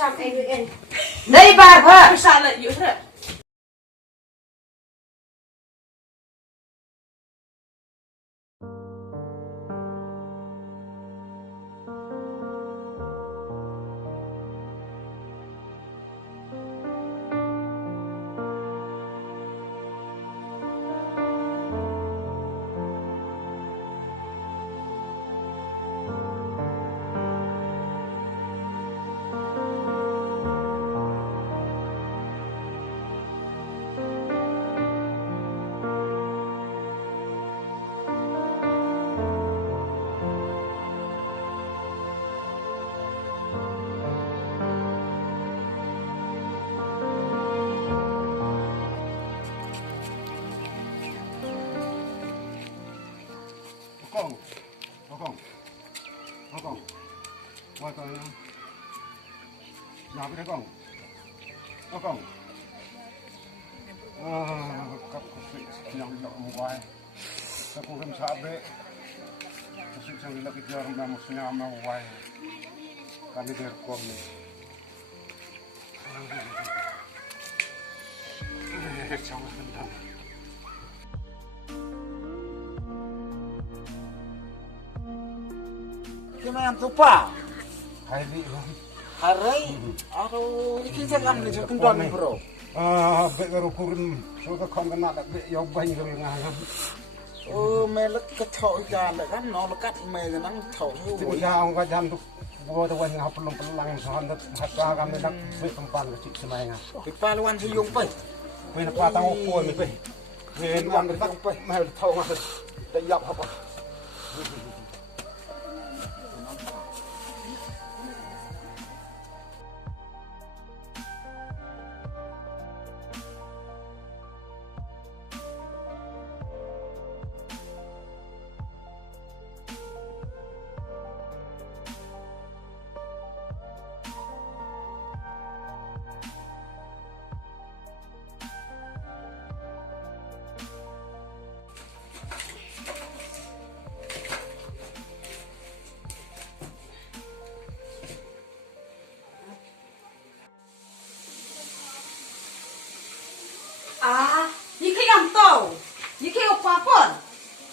Sam anh đây bà vợ sao lại dữ thế? Con, quay coi nào cái con, các vị nhang nhộng quay, các cô làm sao vậy? Các vị sang là cái giờ mà một nhà mà quay, cái này được con này. Trong cái phần Gimana tuh Pak? hari Hari? Aduh, ini kita kan nih kendor nih bro. Bek karo Kurim, so ka kon kena bek yo bany karo ngang. Melek kethok ikan kan nó lekat me nang thok Ti ya ong ka jam tu bo ta wan ngap pelang so han hata ka me nak bek tempan ka cik semai nga. Di paluan si yung pe. Pe nak patang ko mi pe. Wen wan ka pe ma thok ma ta yap apa. như khi làm tàu như khi học quá phận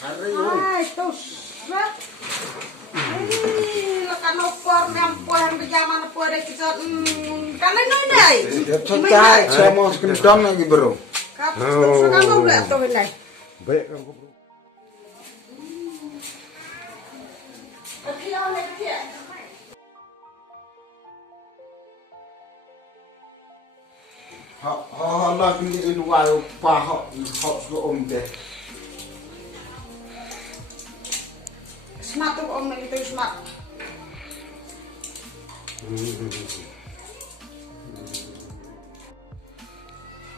Hari tuh là kan opor ngampuan bejaman opor dek kita kan ini nih Cocai, saya mau kendor lagi bro. sekarang mau beli tuh ini Bek kan ko. Họ lagi di luar Pak họ ke om deh. smart tuh om itu smart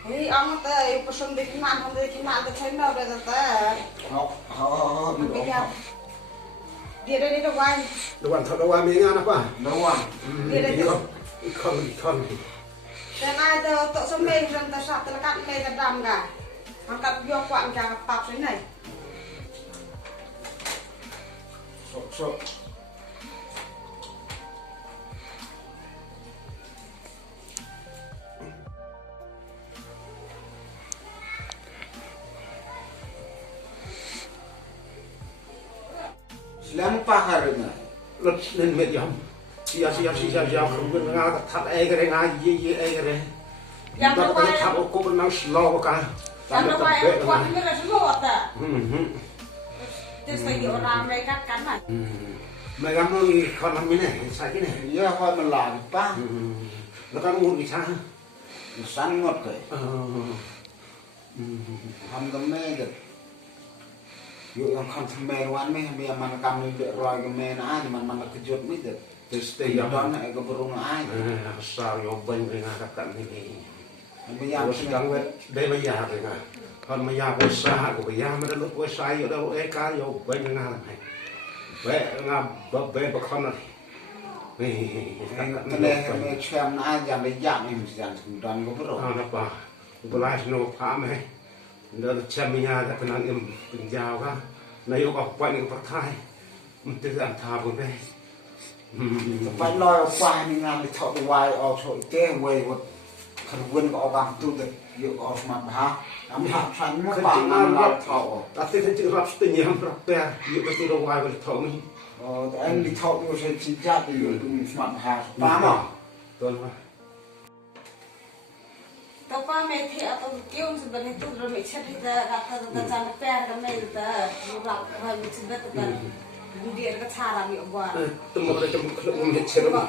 Hei, ông teh pesan bikinan ke channel dah teh. Họ Dia dari Dawan. Dawan mi nga na pa. Dawan. Dia dari Ikon. Dan ada tok semeh dan tasap telekat me kedam ka. Angkat yo kuat ka pap sini. Sok. Selamat hari ni. Lật lên mệt yam. Sia không biết nga thật ai cái nga gì ai cái này. Yang Kita Dawan tak aku benang slow ka. yang Dawan kuat ini dah semua tak. Terus lagi Hmm. orang mereka kan lah. Mày làm gì con làm cái này, sai cái này. Iya, kau melan Pak. Nó kan ngun cái sao? Sangat ke. Ham keme deh. Yuk yang kan semeruan meh, biar mana kami dek roy keme na, mana kejut meh deh. Terus don nak ke burung ai. Sao yo bánh với nga các cận này. Bây giờ Tôi đang về đây bây giờ rồi nga. Còn bây giờ quay xa của bây giờ mà lúc quay xa ở đâu ấy cá yo bánh với nga này. Vậy nga bê bạc con này. cái này kami xem na jangan dijam ini jangan don ke burung. Nó pa. Belai no pa me. Đó chaminya đã kenal im penjau ka. Na yo ka pa ni pa thai. Mesti an tha bu be. phải lo qua mình làm thì thọ vài ở chỗ cái về một thần quân có bằng tu được dựa ở mặt hả làm hạt thành nó bằng làm lo thọ tapi saya cakap setengah berapa dia pasti rawai berthong ni anh đi thọ vô sẽ chỉ ra thì dựa tụi mặt hả bám à tuan mah tao qua mẹ thì tao kêu chúng ta tu rồi mẹ chết thì ta gặp ta chăn pè cái mẹ ta gặp hơi bị chết ta dia cái cha làm việc qua temu ada temu kalau mau cerita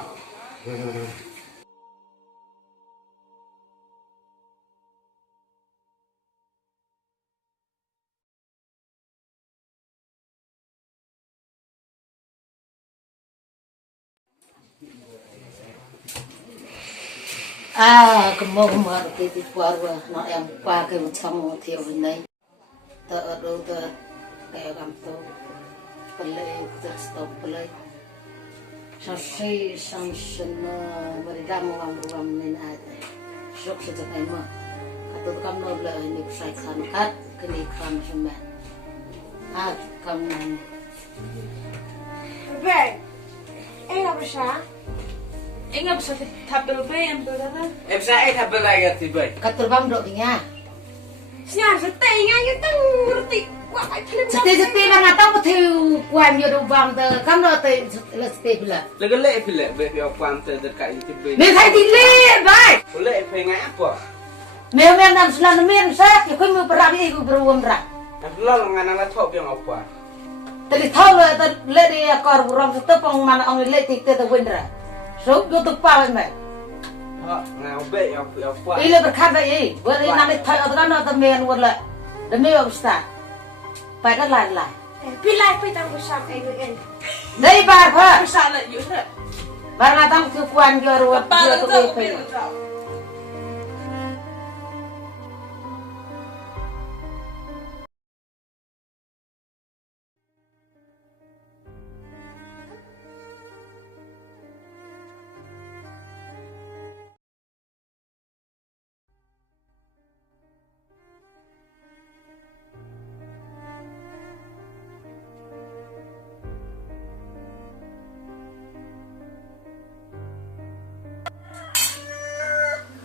Kemau ke di keluarga nak yang pakai macam tiap hari tak ada tak kayak kamu pelai terstop pelai sasi sangsena beridam orang main ada sok sejak lama atau kamu boleh ini saya kat kini kamu semua kamu Bang, apa sah? Enggak bisa tabel B yang berada. MCE tabel lagi tiba. katul bang dok tinggal Siapa setengah yang tahu ngerti? Wah, film seti lah nggak tahu betul kuam yo bang tu kamu tu seti pula Lagi lek pula bagi akuam terdekat itu tiba. ni saya dilek baik Lek pengen apa? memang dalam selan memang saya ikut mau perabi ikut beruang rak Lalu ngana la thok yang apa? tadi tahu lah tadi lek dia kor beruang setepang mana orang lek tik tu windra so yo tu pawai mai Ha, ngau be yang apa? ile berkata ini boleh nanti tahu tu kan tu memang wala demi apa sta pada lai Pilih kita bersama ini. dari bar apa Salah juga. bar ngatang tu kuan yo ruang Kepala yo tu tu pe pilih.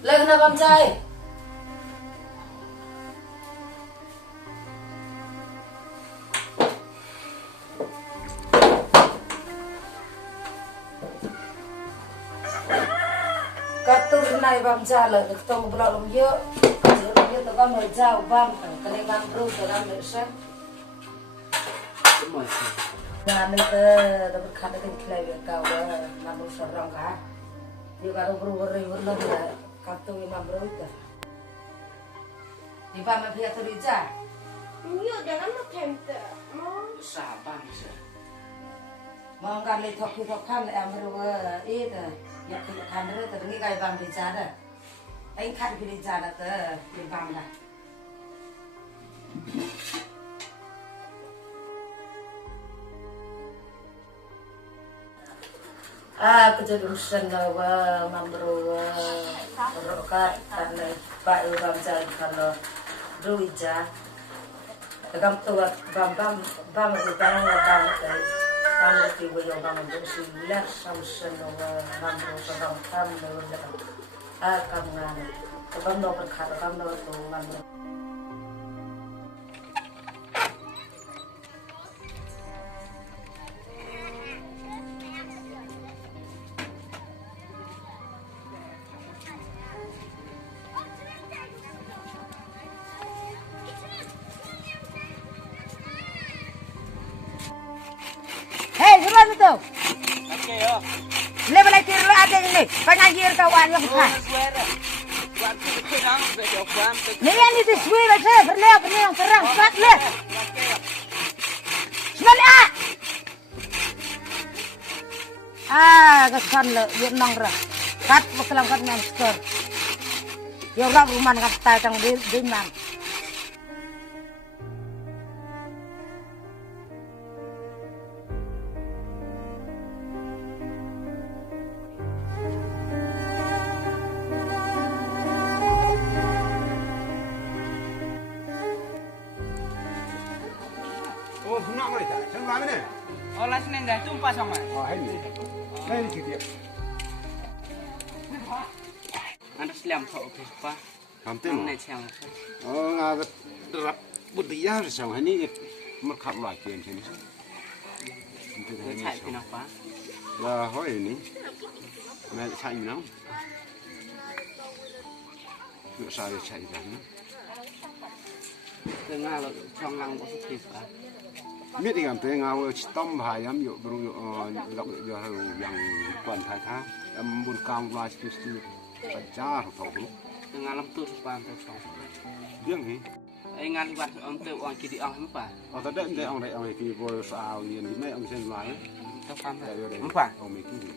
lagi nak bang cai katur nai bang jala ketemu belum yo belum yo tu kan mau jauh bang kalau bang terus dalam desa Semua. Nah, itu dapat kata kelai kau namun seorang kah? Dia kalau berubah lah, kata memang berubah. Di mana pihak terija? Yuk, jangan mau tempe. Sabar sah. Mengangkat letok kan yang berubah itu, ya kita kan itu terdengar kayak bang bicara. Aing kan bicara tu di bang lah. Kejurusan gawa memburu rokat karena pak bang jai kalau ruija agam tua bang utang bang kai bang ti wo yo bang do sila samsen no memburu sedang tam do kam ngana bang no berkat bang no tu memburu Okey yo. Lepas lagi lu ada ini, pengajir kawan yang bukan. Waktu itu nang bagi akuam. Ni yang itu suwe baca, berleo yang terang, kuat le. Semua kesan le, dia nongra. Kat bekelam kat yang skor. Dia orang rumah kata tang di man. Oh, nak mana tak? Sen mana? Oh, last neng dah jumpa sama. Oh, ini. Đây thì điện. Ăn đất làm thọ thì quá. Làm tên Này chèo. ngà rập bút tí ra rồi sao hay ní mất khắp loại tiền thế này. Người chạy thì nó quá. Là hỏi ní. Mẹ chạy nó. Được sao để chạy ra nó. Từ Nga là trong lăng có sức thịt quá. Biết đi làm thế ngào tóm bài lắm dụ bro lọc giờ yang quan thái tha em buồn cao qua chứ phải cha thầu lúc Từ Nga làm tốt bàn tôi xong. riêng gì Anh Nga đi bắt ông tiêu ông kia đi ông không phải. ta đến đây ông này thì vừa sao liền mấy ông xem lại Tao phán thôi. Không phải. ông mấy cái gì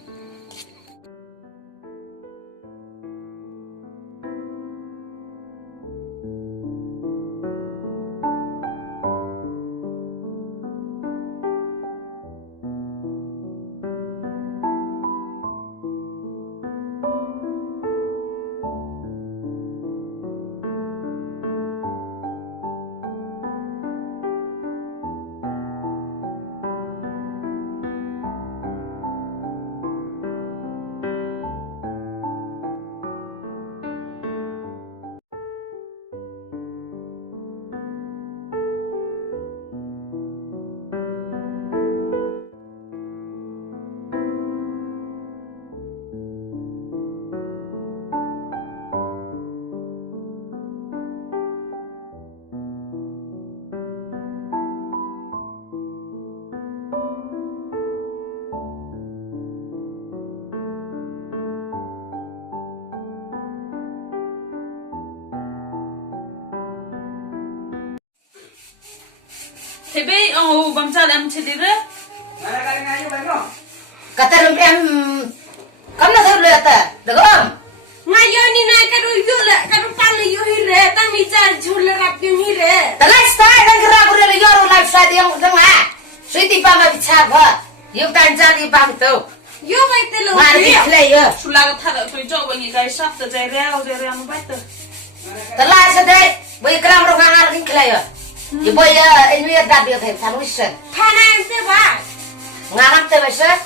Thế bây ông bấm chân em chết đi đấy. Này cái này như vậy không? Kata em kamu nak saya lihat tak? Dengar. Ngayon ni na kadu yule kadu pang yu hire tang mi jar jule rap yu hire. The lifestyle dan gerak boleh your lifestyle yang dengar. Siti pang bicara apa? Yung tanjang di pang tu. Yu bai te lo. Mari play ya. Sulaga thật tôi cho bọn người cái sắp từ dây reo nó bắt từ. The lifestyle boleh kelam orang hal ni play ya. Ibu ya ini dah dia tem solution. Thana em te ba. Ngangat tu besar.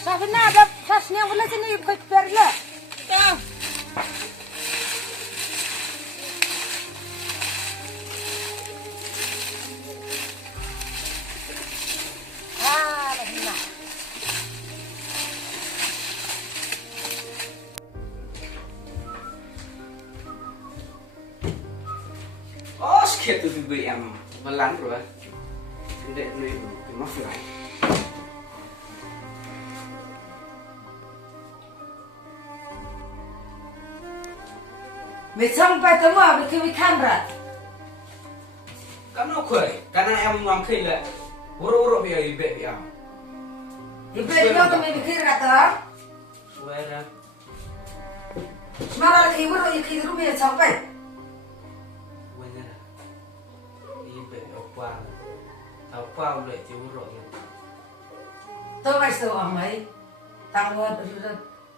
Safina-Dhar fasnya boleh sini ikut perla. Tao. Ah, Safina. Ô, kia tôi bị em mà lắn rồi. Để nuôi cái mắc phải. Mày sampai semua bikin kamera. Kamu khỏe, karena em ngon khi lệ. Uro biar ibe ya. Ibu dia tu mày bikin kata. Suara. Semara lagi ibu ikin rumah sampai. Bener. Ibe apa lệ chỉ uro ya. Tu mày tu amai. Tangguh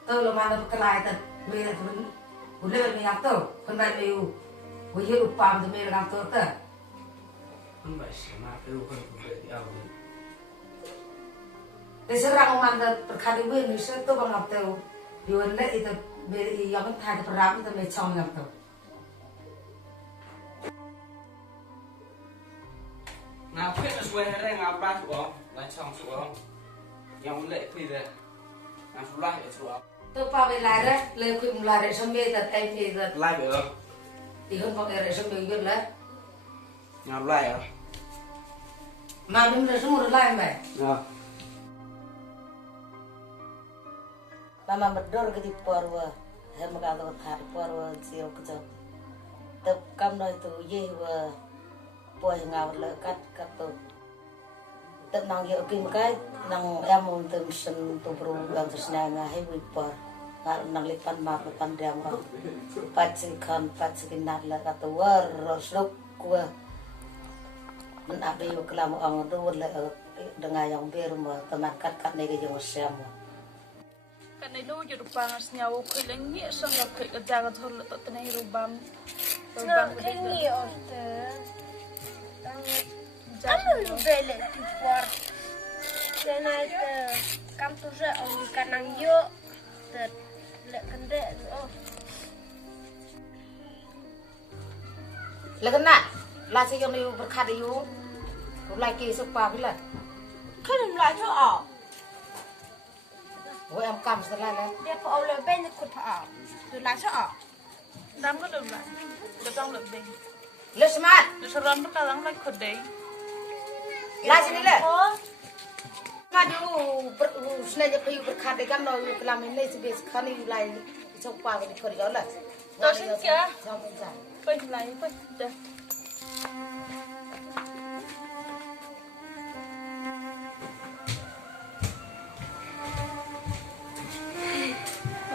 tu lemah kelai tu. Mày tu boleh mày tu. Kena mày boleh upam tu mày làm tu tu. Không phải mà cái lúc không phải đi ao. Seorang manda perkali ini saya tu bang tu. Diorang itu yang thai tu peram itu macam yang tu. Nào khuyết là suy ra ngào ba chỗ, là trong chỗ. Yang lệ thì là Làm lại ở chỗ tôi pa về lại đấy lời khuyên là để xong bê thật em thì thật lại ở thì hơn có cái để xong bê biết đấy làm lại ở mà mình để xong một lại mày mama bedor ke di porwa hem ga do thar porwa sio ke tập cam nói từ ye wa po ngào le kat kat tu tập nang yo kim cái nang em muốn từ sinh tu bru gang tersna nga he wi por nang lipan ma lipan dam ro pat kan pat kinat le kat tu war rosuk kwa men abi yo kelam ong tu le dengan yang biru ma teman kat kat ne ke yo sem cái này đâu giờ bằng nhau khi lên nhẹ xong rồi khi cái da cái thôn là tụi này rubam cái gì ở đây kamu beli di port dan ada kamu tuh orang kanang yo ter lek kende oh là cái nè là sẽ cho mình vật khát đi vô lại kỳ sức vào cái là cái làm lại cho ở ôi em cầm sẽ lại dia po oleh ben ikut pak tu lah so đám có được lại được trong lượng bình lên smart được sau đó nó cả lắng lại khẩn đấy lại sẽ đi lên mà dù nàyจะไปอยู่vật khát đi cầm nó cái làm này sẽ bị khát đi lại trong qua cái phần đó là tôi xin kia xong rồi quay lại quay đây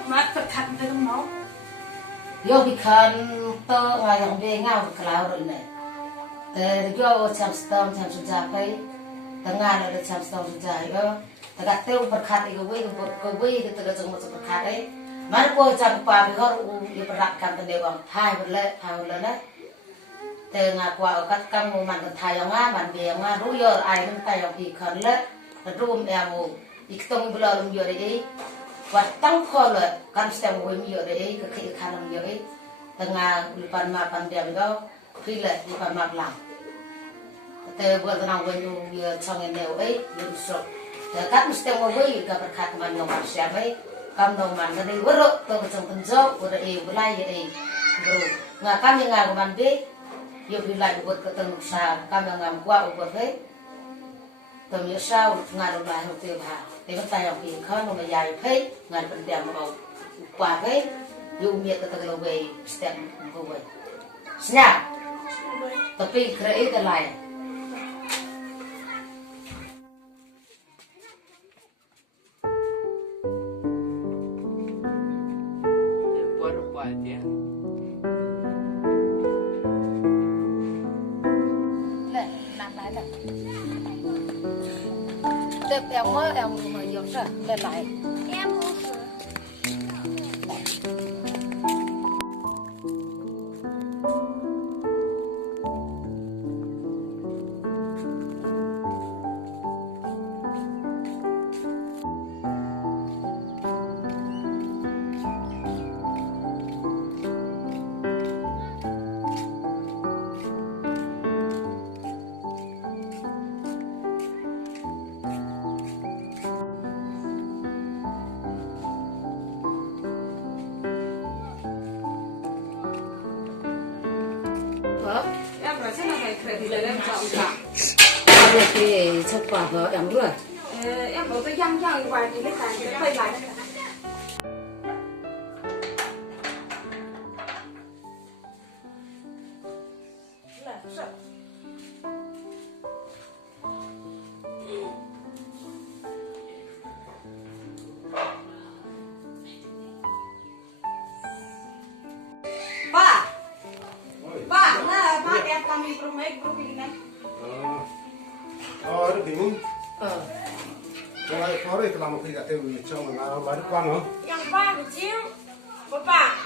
mát thật thật với máu vô bị khăn to ngoài dòng về ngao cái lao rồi này để vô chăm sóc chăm sóc da cái tengah ada chăm sóc da đó ta gạt tiêu vật khát thì cái quay thì ta dùng một số vật khát đấy mà cô chăm pa bị họ đi bật cam tên đều bằng thay một lần đấy từ ngà qua ở các cam mùa mặn thay ở ngà mặn bìa ngà rú giờ ai mình tay ở bị khẩn lết và rùm em mù ít tông bự lợn giờ đấy và tăng khoเลยการแสดงวิมีอยู่เลยก็คือการทำอยู่เลยแต่งานลิปันมาปันเดียมก็พี่เลยลิปันมาหลังแต่เวลาเราวิมีอยู่ช่องเดียวยืนสดแต่การแสดงวิก็ประคัตมันนมันเสียไปกำนงมันก็ได้วรกตัวก็จงเป็นเจ้าวันเองวันไรเองบรูงานการยังงานมันดีอยู่พี่เลยวันก็ต้องสาวการยังงานกว่าอุปเทศตัวมีสาวงานอะไรเขาเตียวหาแต่มันตายออกอีกเขาหนุ่มใหญ่เพ่งานเป็นเดียมเอากว่าเพ่อยู่เมียก็ต้องเราไปสเต็มกูไปสยามต่อไปใครจะไล่ qua được qua chứ Lệ, làm lại nè. Tiếp em mới dùng rồi, lên lại. em muốn em nói chắc là ngày khởi thì em chọn cả Bây thì chắc quả vợ em rồi. em nói tôi dăng dăng ngoài thì cái này quay lại Pak, nah, Pak, yang kami permain grup ini. Itu bingung. Kalau kau itu lama kita tahu macam mana baru kan, yang ba kecil bapak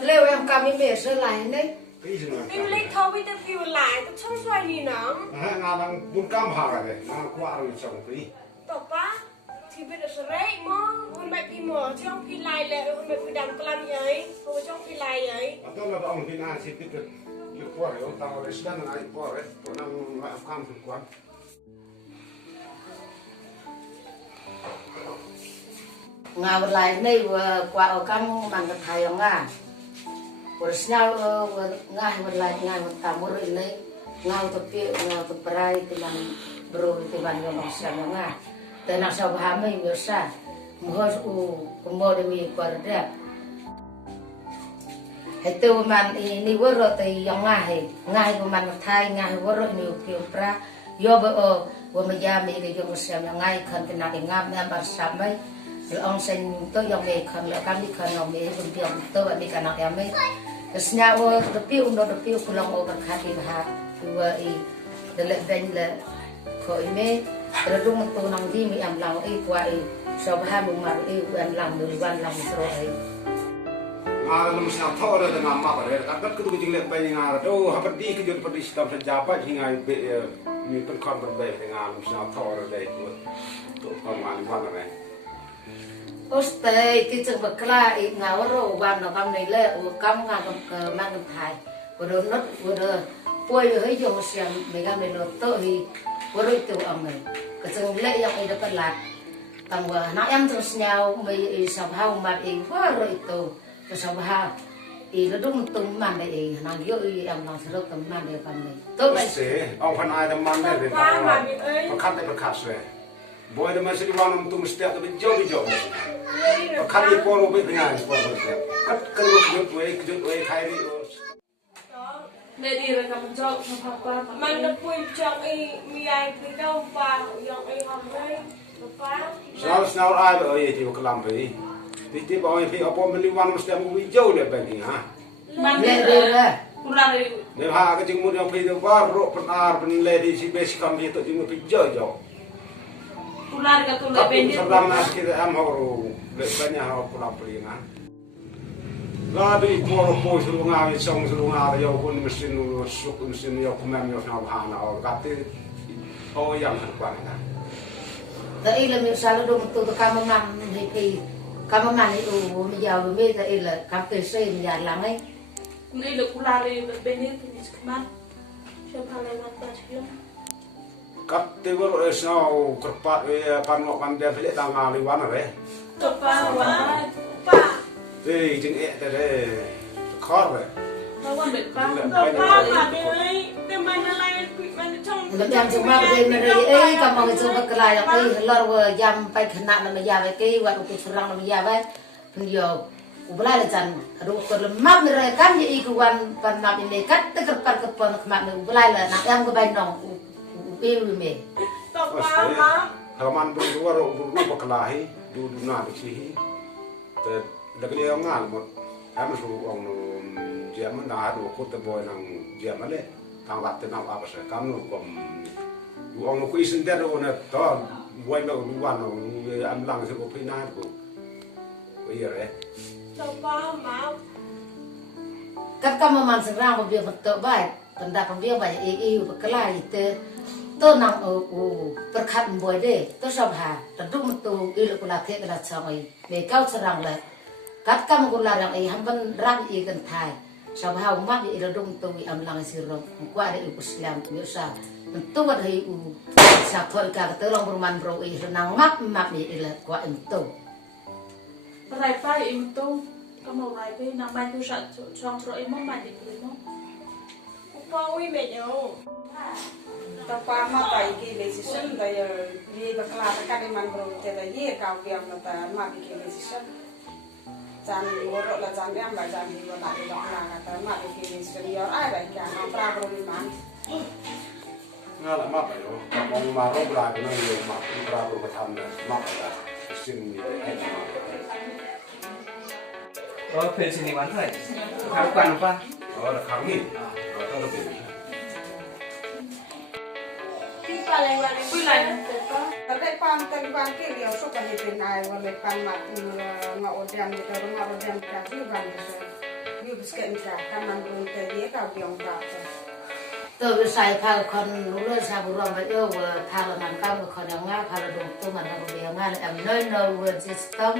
Lêu em cầm cái mẹ sơ lại đấy. cái gì mà. em lấy thau với view lại tôi không xoay đi nữa Ngà đang buôn cam hàng này, ngà qua rồi trồng cái. bapak thì bây giờ sẽ đấy mà hôm nay đi mở trong phi lại lệ hôm nay đi đằng clan vậy hôm trong phi lại vậy Atau lah orang Cina sih itu dia kuat ya, tahu restoran naik kuat ya, orang nak kam tu kuat. ngawur lain nih kwa kamu mantan hayang nga urusnya ngah berlain ngah tamur ini ngau tapi ngau terperai teman bro teman ngomong siapa nga tenang sahabat biasa mohon kumor demi perda itu man ini woro teh yang ngah man thai ngah woro ini kiopra yo bo mejami ke jong siapa ngai kan kena ngam nambar sampai ông sinh tôi dòng về khẩn là cam đi khẩn ông về vùng biển tôi vẫn đi cả nọ em ấy cái nhà ô được piu nó được piu của lòng ô bạc khát đi hạt vừa ý để lại đây là khỏi mê rồi đúng tôi nằm đi mi em lòng ấy qua ấy sau hai mùng mà ấy em lòng được quan lòng rồi ấy ngà làm sao thọ rồi ngà mà phải là các cái cái chuyện bên ngà đâu hấp đi cái chuyện đi tập sẽ giáo bắt hiện ngày bị mìnhเป็นคนเป็นแบบngà làm sao thọ rồi đây tôi còn ngà làmอะไรOste kita berkala ngawaro wan no kam nile kam ngam mang thai bodo not bodo poi hei jo siam megam ne no to hi bodo tu am ne ka chung le yang ai dapat lat tang wa na em terus nyau mai sam hau mat i bodo itu ka sam ha i lo dung tung man dai nang yo i am nang sero kam man dai kam ne to lai se ông phần ai đam man đấy phải khát rồi bồi đam man sẽ đi vào nằm tung stea cái jauh khát đi qua rồi bên nhà qua rồi cắt cái lúc chút vậy khai đi để đi rồi cầm cho học qua Mình đã quên chọn y mi ai thì đâu và dọn y học đây sao ai ở đây thì có làm vậy thì tiếp vào thì ở bên mình vào nằm stea một video này bên kia hả nếu ha cái chứng muốn yang video qua rồi phần ar phần lady si basic kami itu chứng video jauh pular ka tulay bendi sebelum nas kita am haru banyak haru pulang pelingan lagi poro suruh ngawi song suruh ngawi yo pun mesin yo kumam yo sama hana or kate yang terkuat kan dai là mình sao dong tu kam man hi kam man hi mi jaw mi dai là kam te se mi ya lang ấy ni le pular bendi ni skman siapa lewat pasien kat tebur esau kerpat panok pandai pilih tanggal liwan ada tepa wa thì chừng ẹ thế đấy khó rồi lawan bet pa Lebih yang cuma begini mereka, kamu itu berkelai, lalu jam pai kena nama jawab, waktu itu serang nama jawab, beliau ublah lejan, aduh terlemah mereka kan jadi ikuan pernah ini kat terkepat kepon kemarin ublah le, nak yang kebanong ubi me. Kalau man berdua berkelahi, dulu nabi sih, tapi dia ngal, kami suruh orang Jerman dah ada kota boy nang Jerman le, tanggal tenang apa sih, kamu orang kuis sendiri orang tu, boy nak luar nang amlang sebab pindah tu, iya re. Kan kamu man serang pembiar betul baik, pendak pembiar baik berkelai itu. Tôi nang berkat boy deh, tôi sabha, tentu metu ilu kula ke kula canggih, mereka serang le, kat kamu kula yang hamban ram ikan thai, sabha umat ilu dong tu amlang sirong, kuat ada ibu Islam biasa, tentu ada ibu sakoi kak terang berman bro renang map ilu kuat itu. rai pa itu kamu rai pe nang main tu sat trong troi mong main di mong Upah ui menyo Tapa mata iki decision daya di berkelas kan man bro teda ye kau piam nata ma iki decision jan worok la jan yang ba jan di wala di dok la kata ma iki decision yo ai ba kya na pra bro ni man Nggak lah mak yo, mau marah berada nang yo mak, berapa bertambah mak lah, sini ni oh pensi ni mana ni kapan apa oh ada kami, atau lebih tapi pan ke dia suka di penai wala pan mak ngodian kita rumah ngodian kasi ban you biskan ka kan man bro te ye kau piam ba Tôi sai phao con lúa sa bù rong vậy yêu phao là nằm cao con đang ngã phao là đồng tôi mà nó bị ngã là em nơi nơi vừa system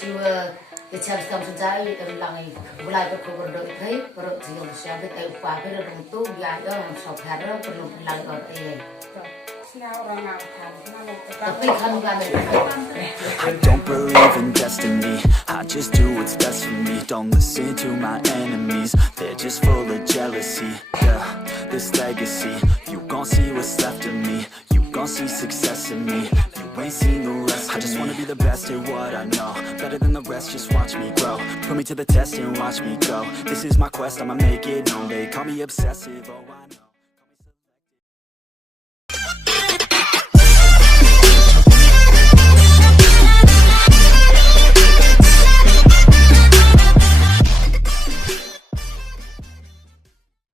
vừa cái chân system chúng ta em làm này vừa lại có cơ hội thấy có được sử dụng xe với tay phá với đồng tôi và đó làm sọc hạt đó có lục lại ở đây Tapi kan bukan I don't believe in destiny, I just do what's best for me. Don't listen to my enemies, they're just full of jealousy. Yeah, this legacy, you gon' see what's left of me. You gon' see success in me, you ain't seen the rest of me. I just wanna be the best at what I know, better than the rest, just watch me grow. Put me to the test and watch me go. This is my quest, I'ma make it known. They call me obsessive, oh